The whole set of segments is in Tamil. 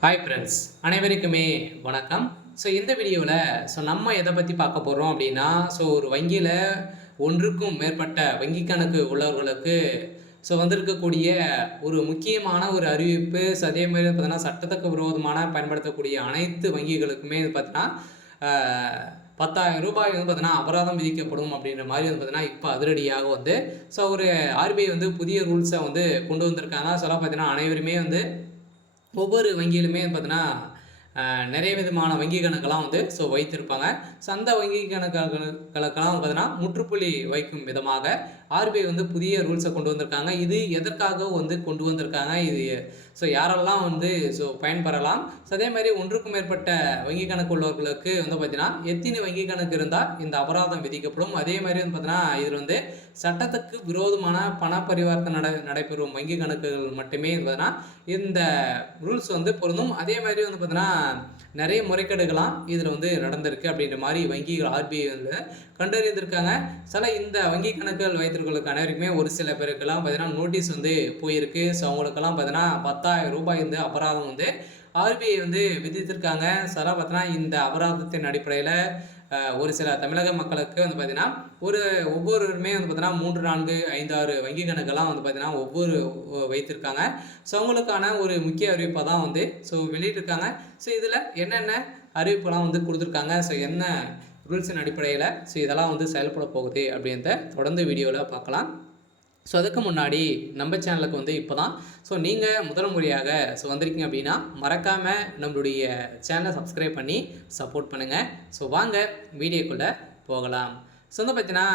ஹாய் ஃப்ரெண்ட்ஸ், அனைவருக்குமே வணக்கம். இந்த வீடியோவில் நம்ம எதை பற்றி பார்க்க போகிறோம் அப்படின்னா, ஒரு வங்கியில் ஒன்றுக்கும் மேற்பட்ட வங்கி கணக்கு உள்ளவர்களுக்கு வந்திருக்கக்கூடிய ஒரு முக்கியமான ஒரு அறிவிப்பு. அதே மாதிரி பார்த்தீங்கன்னா, சட்டத்துக்கு விரோதமான பயன்படுத்தக்கூடிய அனைத்து வங்கிகளுக்குமே பார்த்தீங்கன்னா, ரூ. 10,000 வந்து பார்த்தீங்கன்னா அபராதம் விதிக்கப்படும் அப்படின்ற மாதிரி வந்து பார்த்தீங்கன்னா, இப்போ அதிரடியாக வந்து ஒரு ஆர்பிஐ வந்து புதிய ரூல்ஸை வந்து கொண்டு வந்திருக்காங்க. பார்த்தீங்கன்னா அனைவருமே வந்து ஒவ்வொரு வங்கியிலுமே பார்த்தீங்கன்னா, நிறைய விதமான வங்கி கணக்கெல்லாம் வந்து வைத்திருப்பாங்க. அந்த வங்கி கணக்குகளுக்கெல்லாம் பார்த்தீங்கன்னா, முற்றுப்புள்ளி வைக்கும் விதமாக ஆர்பிஐ வந்து புதிய ரூல்ஸை கொண்டு வந்திருக்காங்க. இது எதற்காக வந்து கொண்டு வந்திருக்காங்க? இது யாரெல்லாம் வந்து பயன்பெறலாம்? அதே மாதிரி ஒன்றுக்கும் மேற்பட்ட வங்கி கணக்கு உள்ளவர்களுக்கு வந்து பார்த்தீங்கன்னா, எத்தனை வங்கி கணக்கு இருந்தால் இந்த அபராதம் விதிக்கப்படும்? அதே மாதிரி வந்து பார்த்தீங்கன்னா, இதில் வந்து சட்டத்துக்கு விரோதமான பண பரிவர்த்தனை நடைபெறும் வங்கி கணக்குகள் மட்டுமே பார்த்தீங்கன்னா, இந்த ரூல்ஸ் வந்து பொருந்தும். அதே மாதிரி வந்து பார்த்தீங்கன்னா, நிறைய முறைகேடுகளாம் இதில் வந்து நடந்திருக்கு அப்படின்ற மாதிரி வங்கிகள் ஆர்பிஐ வந்து கண்டறிந்திருக்காங்க. இந்த வங்கி கணக்குகள் வைத்திருக்கிறவங்களுக்கு அனைவருக்குமே ஒரு சில பேருக்கெல்லாம் பார்த்தீங்கன்னா நோட்டீஸ் வந்து போயிருக்கு. அவங்களுக்கெல்லாம் பார்த்தீங்கன்னா ரூ. 10,000 வந்து அபராதம் வந்து ஆர்பிஐ வந்து விதித்திருக்காங்க. பார்த்தீங்கன்னா இந்த அபராதத்தின் அடிப்படையில் ஒரு சில தமிழக மக்களுக்கு வந்து பார்த்தீங்கன்னா ஒவ்வொருவருமே வந்து பார்த்தீங்கன்னா 3, 4, 5, 6 வங்கி கணக்கெல்லாம் வந்து பார்த்தீங்கன்னா ஒவ்வொரு வைத்திருக்காங்க. அவங்களுக்கான ஒரு முக்கிய அறிவிப்பாக தான் வந்து வெளியிட்டிருக்காங்க. இதில் என்னென்ன அறிவிப்பெல்லாம் வந்து கொடுத்துருக்காங்க, என்ன ரூல்ஸின் அடிப்படையில் இதெல்லாம் வந்து செயல்பட போகுது அப்படின்றத தொடர்ந்து வீடியோவில் பார்க்கலாம். அதுக்கு முன்னாடி நம்ம சேனலுக்கு வந்து இப்போ தான் நீங்கள் முதல் முறையாக வந்திருக்கீங்க அப்படின்னா மறக்காமல் நம்மளுடைய சேனலை சப்ஸ்கிரைப் பண்ணி சப்போர்ட் பண்ணுங்கள். வாங்க வீடியோக்குள்ளே போகலாம். வந்து பார்த்தீங்கன்னா,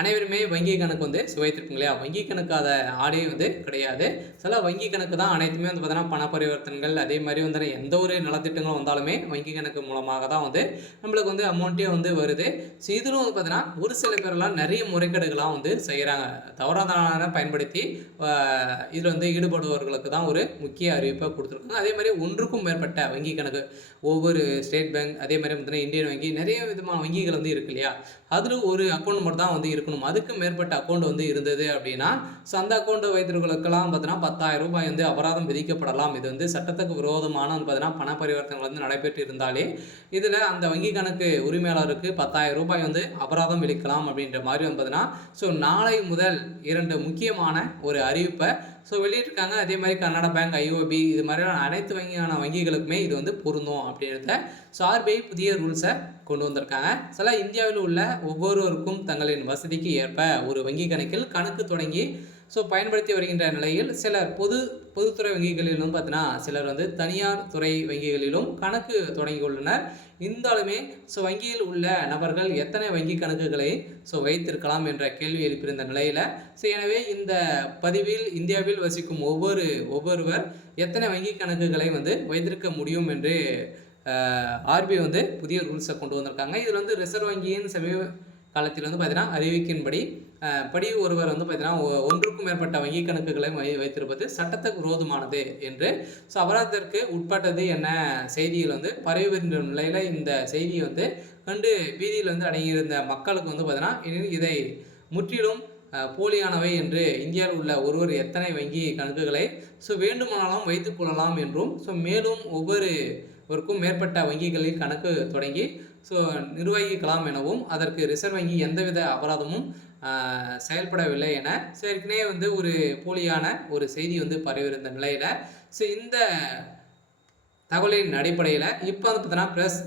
அனைவருமே வங்கி கணக்கு வந்து வைத்திருப்பீங்க இல்லையா? வங்கி கணக்கு அதை ஆடே வந்து கிடையாது. வங்கி கணக்கு தான் அனைத்துமே வந்து பார்த்தீங்கன்னா பண பரிவர்த்தனைகள், அதே மாதிரி வந்து எந்த ஒரு நலத்திட்டங்களும் வந்தாலுமே வங்கி கணக்கு மூலமாக தான் வந்து நம்மளுக்கு வந்து அமௌண்ட்டே வந்து வருது. இதிலும் வந்து பார்த்தீங்கன்னா ஒரு சில பேரெல்லாம் நிறைய முறைகேடுகளாக வந்து செய்கிறாங்க. தவறான பயன்படுத்தி இதில் வந்து ஈடுபடுபவர்களுக்கு தான் ஒரு முக்கிய அறிவிப்பை கொடுத்துருக்காங்க. அதே மாதிரி ஒன்றுக்கும் மேற்பட்ட வங்கி கணக்கு, ஒவ்வொரு ஸ்டேட் பேங்க், அதே மாதிரி பார்த்தீங்கன்னா இந்தியன் வங்கி, நிறைய விதமான வங்கிகள் வந்து இருக்கு இல்லையா? அதில் ஒரு அக்கௌண்ட் மட்டும் தான் வந்து இருக்கணும். அதுக்கு மேற்பட்ட அக்கௌண்ட் வந்து இருந்தது அப்படின்னா அந்த அக்கௌண்ட் வைத்திருக்கிறவர்களுக்கெல்லாம் பார்த்தீங்கன்னா ரூ. 10,000 வந்து அபராதம் விதிக்கப்படலாம். இது வந்து சட்டத்துக்கு விரோதமான பார்த்தீங்கன்னா பண பரிவர்த்தனைகள் வந்து நடைபெற்று இருந்தாலே இதில் அந்த வங்கி கணக்கு உரிமையாளருக்கு ரூ. 10,000 வந்து அபராதம் விதிக்கலாம் அப்படின்ற மாதிரி வந்து பார்த்தீங்கன்னா நாளை முதல் 2 முக்கியமான ஒரு அறிவிப்பை வெளியிட்டிருக்காங்க. அதே மாதிரி கர்நாடகா பேங்க், ஐஓபி, இது மாதிரியான அனைத்து வங்கிகளுக்குமே இது வந்து பொருந்தும் அப்படின்றத ஆர்பிஐ புதிய ரூல்ஸை கொண்டு வந்திருக்காங்க. இந்தியாவில் உள்ள ஒவ்வொருவருக்கும் தங்களின் வசதிக்கு ஏற்ப ஒரு வங்கி கணக்கில் கணக்கு தொடங்கி பயன்படுத்தி வருகின்ற நிலையில் சிலர் பொதுத்துறை வங்கிகளிலும் பார்த்தீங்கன்னா சிலர் வந்து தனியார் துறை வங்கிகளிலும் கணக்கு தொடங்கியுள்ளனர். இருந்தாலுமே வங்கியில் உள்ள நபர்கள் எத்தனை வங்கி கணக்குகளை வைத்திருக்கலாம் என்ற கேள்வி எழுப்பியிருந்த நிலையில் எனவே இந்த பதிவில் இந்தியாவில் வசிக்கும் ஒவ்வொருவர் எத்தனை வங்கி கணக்குகளை வந்து வைத்திருக்க முடியும் என்று ஆர்பிஐ வந்து புதிய ரூல்ஸை கொண்டு வந்திருக்காங்க. இதில் வந்து ரிசர்வ் வங்கியின் சமீப காலத்தில் வந்து பார்த்தீங்கன்னா அறிவிக்கின்படி ஒருவர் வந்து பார்த்தீங்கன்னா ஒன்றுக்கும் மேற்பட்ட வங்கி கணக்குகளை வைத்திருப்பது சட்டத்துக்கு விரோதமானது என்று அபராதத்திற்கு உட்பட்டது என செய்திகள் வந்து பரவி வருகின்ற நிலையில் இந்த செய்தியை வந்து கண்டு வீதியில் வந்து அடங்கியிருந்த மக்களுக்கு வந்து பார்த்தீங்கன்னா இதை முற்றிலும் போலியானவை என்று இந்தியாவில் உள்ள ஒருவர் எத்தனை வங்கி கணக்குகளை வேண்டுமானாலும் வைத்துக் கொள்ளலாம் என்றும் மேலும் ஒவ்வொருவருக்கும் மேற்பட்ட வங்கிகளில் கணக்கு தொடங்கி நிர்வகிக்கலாம் எனவும் அதற்கு ரிசர்வ் வங்கி எந்தவித அபராதமும் செயல்படவில்லை என ஏற்கனவே வந்து ஒரு போலியான ஒரு செய்தி வந்து பரவியிருந்த நிலையில் இந்த தகவலின் அடிப்படையில் இப்போ வந்து பார்த்தீங்கன்னா ப்ரெஸ்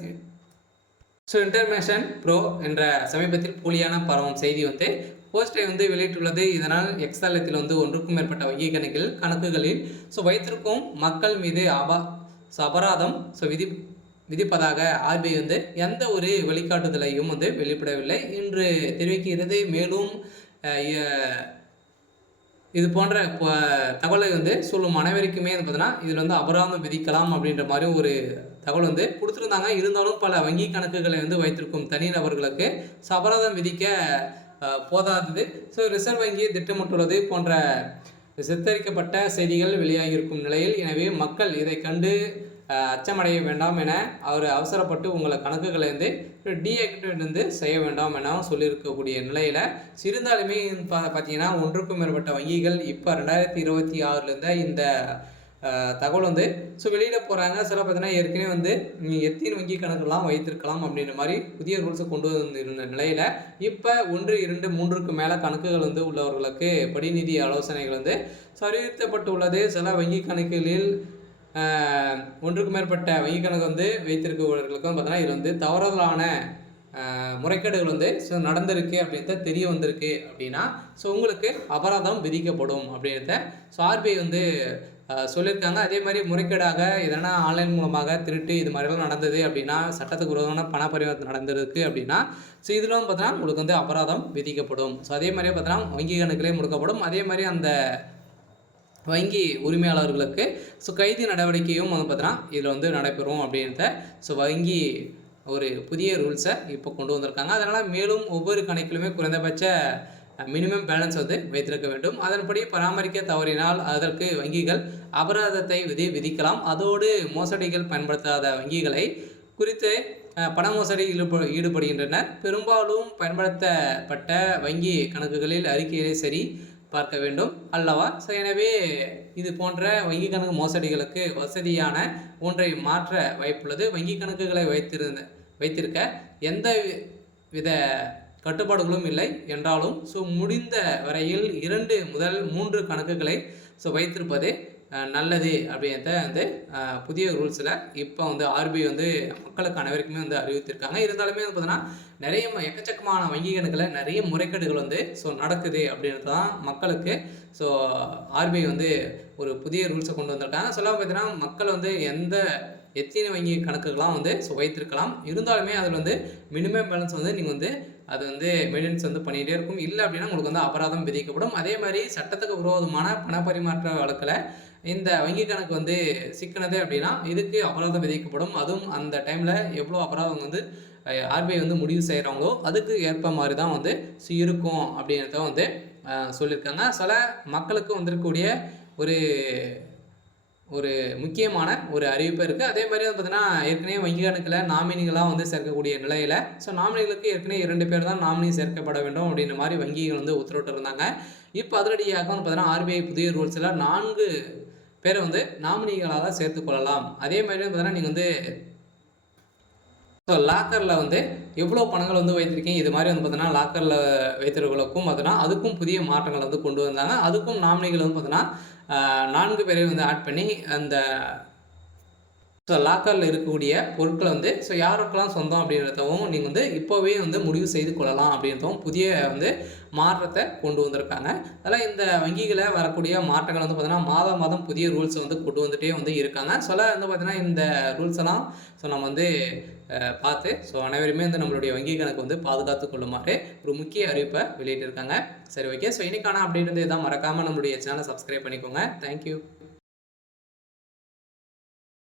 இன்ஃபர்மேஷன் ப்ரோ என்ற சமீபத்தில் போலியான பரவும் செய்தி வந்து போஸ்டரை வந்து வெளியிட்டுள்ளது. இதனால் எக்ஸாலத்தில் வந்து ஒன்றுக்கும் மேற்பட்ட வங்கி கணக்குகளில் வைத்திருக்கும் மக்கள் மீது அபராதம் விதிப்பதாக ஆர்பிஐ வந்து எந்த ஒரு வழிகாட்டுதலையும் வந்து வெளியிடவில்லை என்று தெரிவிக்கிறது. மேலும் இது போன்ற தகவலை வந்து சொல்லும் அனைவருக்குமே பார்த்தீங்கன்னா இதில் வந்து அபராதம் விதிக்கலாம் அப்படின்ற மாதிரி ஒரு தகவல் வந்து கொடுத்துருந்தாங்க. இருந்தாலும் பல வங்கி கணக்குகளை வந்து வைத்திருக்கும் தனிநபர்களுக்கு அபராதம் விதிக்க போதாதது ரிசர்வ் வங்கி திட்டமிட்டுள்ளது போன்ற சித்தரிக்கப்பட்ட செய்திகள் வெளியாகியிருக்கும் நிலையில் எனவே மக்கள் இதை கண்டு அச்சமடைய வேண்டாம் என அவர் அவசரப்பட்டு உங்களை கணக்குகளை வந்து டீஆக்டிவேட் வந்து செய்ய வேண்டாம் என சொல்லியிருக்கக்கூடிய நிலையில் இருந்தாலுமே பார்த்தீங்கன்னா ஒன்றுக்கும் மேற்பட்ட வங்கிகள் இப்போ 2026 இந்த தகவல் வந்து வெளியிட போகிறாங்க. சில பார்த்தீங்கன்னா ஏற்கனவே வந்து எத்தனை வங்கி கணக்குலாம் வைத்திருக்கலாம் அப்படின்ற மாதிரி புதிய ரூல்ஸை கொண்டு வந்திருந்த நிலையில் இப்போ 1, 2, 3க்கு மேலே கணக்குகள் வந்து உள்ளவர்களுக்கு படிநிதி ஆலோசனைகள் வந்து அறிவிக்கப்பட்டுள்ளது. சில வங்கி கணக்குகளில் 1க்கு மேற்பட்ட வங்கி கணக்கு வந்து வைத்திருக்கவர்களுக்கும் பார்த்தீங்கன்னா இது வந்து தவறுதலான முறைகேடுகள் வந்து நடந்திருக்கு அப்படின்றத தெரிய வந்திருக்கு அப்படின்னா உங்களுக்கு அபராதம் விதிக்கப்படும் அப்படின்றத ஆர்பிஐ வந்து சொல்லியிருக்காங்க. அதே மாதிரி முறைகேடாக எதனா ஆன்லைன் மூலமாக திருட்டு இது மாதிரிலாம் நடந்தது அப்படின்னா, சட்டத்துக்கு விரோதமான பண பரிவர்த்தனை நடந்திருக்கு அப்படின்னா இதில் பார்த்தீங்கன்னா உங்களுக்கு வந்து அபராதம் விதிக்கப்படும். அதே மாதிரியே பார்த்தீங்கன்னா வங்கி கணக்கிலே முடக்கப்படும். அதே மாதிரி அந்த வங்கி உரிமையாளர்களுக்கு கைது நடவடிக்கையும் வந்து பார்த்தீங்கன்னா இதில் வந்து நடைபெறும் அப்படின்றத வங்கி ஒரு புதிய ரூல்ஸை இப்போ கொண்டு வந்திருக்காங்க. அதனால் மேலும் ஒவ்வொரு கணக்கிலுமே குறைந்தபட்ச மினிமம் பேலன்ஸ் வந்து வைத்திருக்க வேண்டும். அதன்படி பராமரிக்க தவறினால் அதற்கு வங்கிகள் அபராதத்தை விதிக்கலாம். அதோடு மோசடிகள் பயன்படுத்தாத வங்கிகளை குறித்து பண மோசடியில் ஈடுபடுகின்றனர். பெரும்பாலும் பயன்படுத்தப்பட்ட வங்கி கணக்குகளில் அறிக்கைகளை சரி பார்க்க வேண்டும் அல்லவா? எனவே இது போன்ற வங்கி கணக்கு மோசடிகளுக்கு வசதியான ஒன்றை மாற்ற வாய்ப்புள்ளது. வங்கி கணக்குகளை வைத்திருக்க எந்த வித கட்டுப்பாடுகளும் இல்லை என்றாலும் முடிந்த வரையில் 2 முதல் 3 கணக்குகளை வைத்திருப்பது நல்லது அப்படின்றத வந்து புதிய ரூல்ஸில் இப்போ வந்து ஆர்பிஐ வந்து மக்களுக்கு அனைவருக்குமே வந்து அறிவித்திருக்காங்க. இருந்தாலுமே வந்து பார்த்தீங்கன்னா நிறைய எக்கச்சக்கமான வங்கி கணக்கில் நிறைய முறைகேடுகள் வந்து நடக்குது அப்படின்றது தான் மக்களுக்கு ஆர்பிஐ வந்து ஒரு புதிய ரூல்ஸை கொண்டு வந்திருக்காங்க. சொல்ல பார்த்தீங்கன்னா மக்கள் வந்து எத்தனை வங்கி கணக்குகள்லாம் வந்து வைத்திருக்கலாம். இருந்தாலுமே அதில் வந்து மினிமம் பேலன்ஸ் வந்து நீங்கள் வந்து அது வந்து மெயின்டெனன்ஸ் வந்து பண்ணிகிட்டே இருக்கும். இல்லை அப்படின்னா உங்களுக்கு வந்து அபராதம் விதிக்கப்படும். அதே மாதிரி சட்டத்துக்கு விரோதமான பண பரிமாற்ற வழக்கில் இந்த வங்கி கணக்கு வந்து சிக்கினது அப்படின்னா இதுக்கு அபராதம் விதிக்கப்படும். அதுவும் அந்த டைமில் எவ்வளோ அபராதம் வந்து ஆர்பிஐ வந்து முடிவு செய்கிறாங்களோ அதுக்கு ஏற்ப மாதிரி தான் வந்து இருக்கும் அப்படின்றத வந்து சொல்லியிருக்காங்க. சில மக்களுக்கு வந்திருக்கக்கூடிய ஒரு முக்கியமான ஒரு அறிவிப்பு இருக்குது. அதே மாதிரி வந்து பார்த்தீங்கன்னா ஏற்கனவே வங்கி கணக்கில் நாமினிகளாக வந்து சேர்க்கக்கூடிய நிலையில் நாமினிகளுக்கு ஏற்கனவே 2 பேர் தான் நாமினி சேர்க்கப்பட வேண்டும் அப்படின்ற மாதிரி வங்கிகள் வந்து உத்தரவிட்டு இருந்தாங்க. இப்போ அதிரடியாக வந்து பார்த்தீங்கன்னா ஆர்பிஐ புதிய ரூல்ஸில் 4 பேரை வந்து நாமினிகளாக சேர்த்துக்கொள்ளலாம். அதே மாதிரி வந்து பார்த்தீங்கன்னா நீங்கள் வந்து லாக்கரில் வந்து எவ்வளோ பணங்கள் வந்து வைத்திருக்கீங்க இது மாதிரி வந்து பார்த்தீங்கன்னா லாக்கரில் வைத்திருக்கிறவங்களுக்கும் பார்த்தீங்கன்னா அதுக்கும் புதிய மாற்றங்கள் வந்து கொண்டு வந்தாங்க. அதுக்கும் நாமினிகள் வந்து பார்த்தீங்கன்னா 4 பேரையும் வந்து ஆட் பண்ணி அந்த லாக்கரில் இருக்கக்கூடிய பொருட்களை வந்து யாருக்கெல்லாம் சொந்தம் அப்படின்றதவும் நீங்கள் வந்து இப்போவே வந்து முடிவு செய்து கொள்ளலாம் அப்படின்றதும் புதிய வந்து மாற்றத்தை கொண்டு வந்திருக்காங்க. அதெல்லாம் இந்த வங்கிகளை வரக்கூடிய மாற்றங்கள் வந்து பார்த்தீங்கன்னா மாதம் புதிய ரூல்ஸ் வந்து கொண்டு வந்துகிட்டே வந்து இருக்காங்க. வந்து பார்த்தீங்கன்னா இந்த ரூல்ஸ் எல்லாம் நம்ம வந்து பார்த்து அனைவருமே வந்து நம்மளுடைய வங்கி கணக்கு வந்து பாதுகாத்து கொள்ளுமாறு ஒரு முக்கிய அறிவிப்பை வெளியிட்டிருக்காங்க. சரி, ஓகே. இன்னைக்கான அப்டேட் வந்து இதான். மறக்காமல் நம்மளுடைய சேனலை சப்ஸ்கிரைப் பண்ணிக்கோங்க. தேங்க்யூ.